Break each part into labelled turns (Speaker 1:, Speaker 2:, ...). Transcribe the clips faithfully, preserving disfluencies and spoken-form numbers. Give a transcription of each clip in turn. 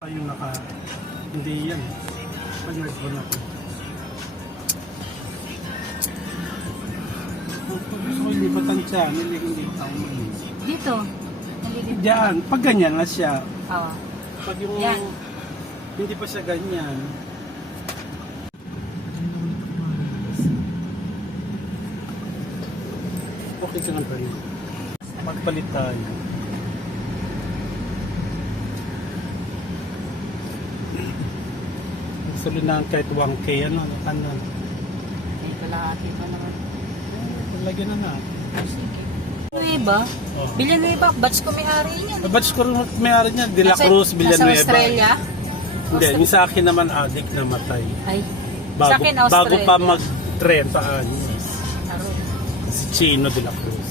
Speaker 1: Yung naka, hindi yan. Pag nag-on ako. Kung gusto ko ilipatan siya, niligin ako mag-is.
Speaker 2: Dito. Naligid.
Speaker 1: Diyan, pag ganyan na siya.
Speaker 2: Oo.
Speaker 1: Pag yung,
Speaker 2: Yan.
Speaker 1: hindi pa siya ganyan. Okay ka lang tayo. Magpalit tayo. Gusto na kahit one K, ano, ano, ano.
Speaker 2: Ay, kalahati pa naman.
Speaker 1: Lagyan na na.
Speaker 2: Sige. Villanueva?
Speaker 1: Oh.
Speaker 2: Villanueva, batch ko may-ari niyan.
Speaker 1: Batch ko rin may-ari niya, De La
Speaker 2: Nasa-
Speaker 1: Cruz, Villanueva.
Speaker 2: Nasa Australia?
Speaker 1: Hindi, yung sa akin naman adik na matay.
Speaker 2: Ay,
Speaker 1: Bago,
Speaker 2: sa akin
Speaker 1: bago
Speaker 2: Australia.
Speaker 1: pa mag-trenta anyos.
Speaker 2: Aron.
Speaker 1: Si Chino De La Cruz.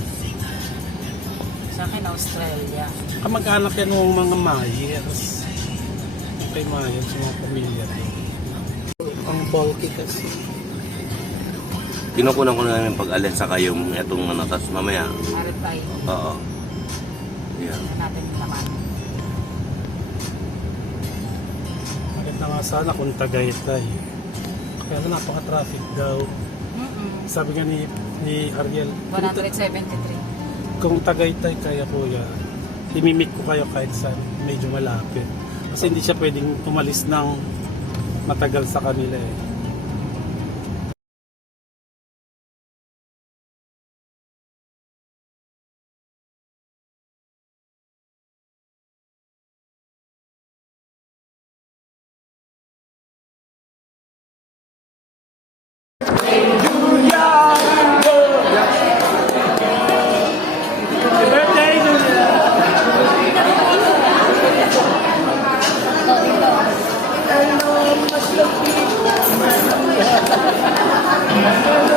Speaker 2: Sa akin Australia.
Speaker 1: Kamag-anak yan ng mga Myers. Kay Myers, sa mga pamilya. Ang bulky kasi.
Speaker 3: Kinukunan ko na namin pag-alin sa kayong itong ano, tas mamaya.
Speaker 2: R F I.
Speaker 3: Oo. Yeah.
Speaker 2: Natin yung naman.
Speaker 1: Maganda nga sana kung Tagaytay. Kaya napaka-traffic daw.
Speaker 2: Mm-mm.
Speaker 1: Sabi nga ni, ni Ariel,
Speaker 2: one seventy-three.
Speaker 1: kung Tagaytay kaya kuya, imimik ko kayo kahit saan medyo malapit. Kasi hindi siya pwedeng umalis ng matagal sa kanila eh. Happy birthday,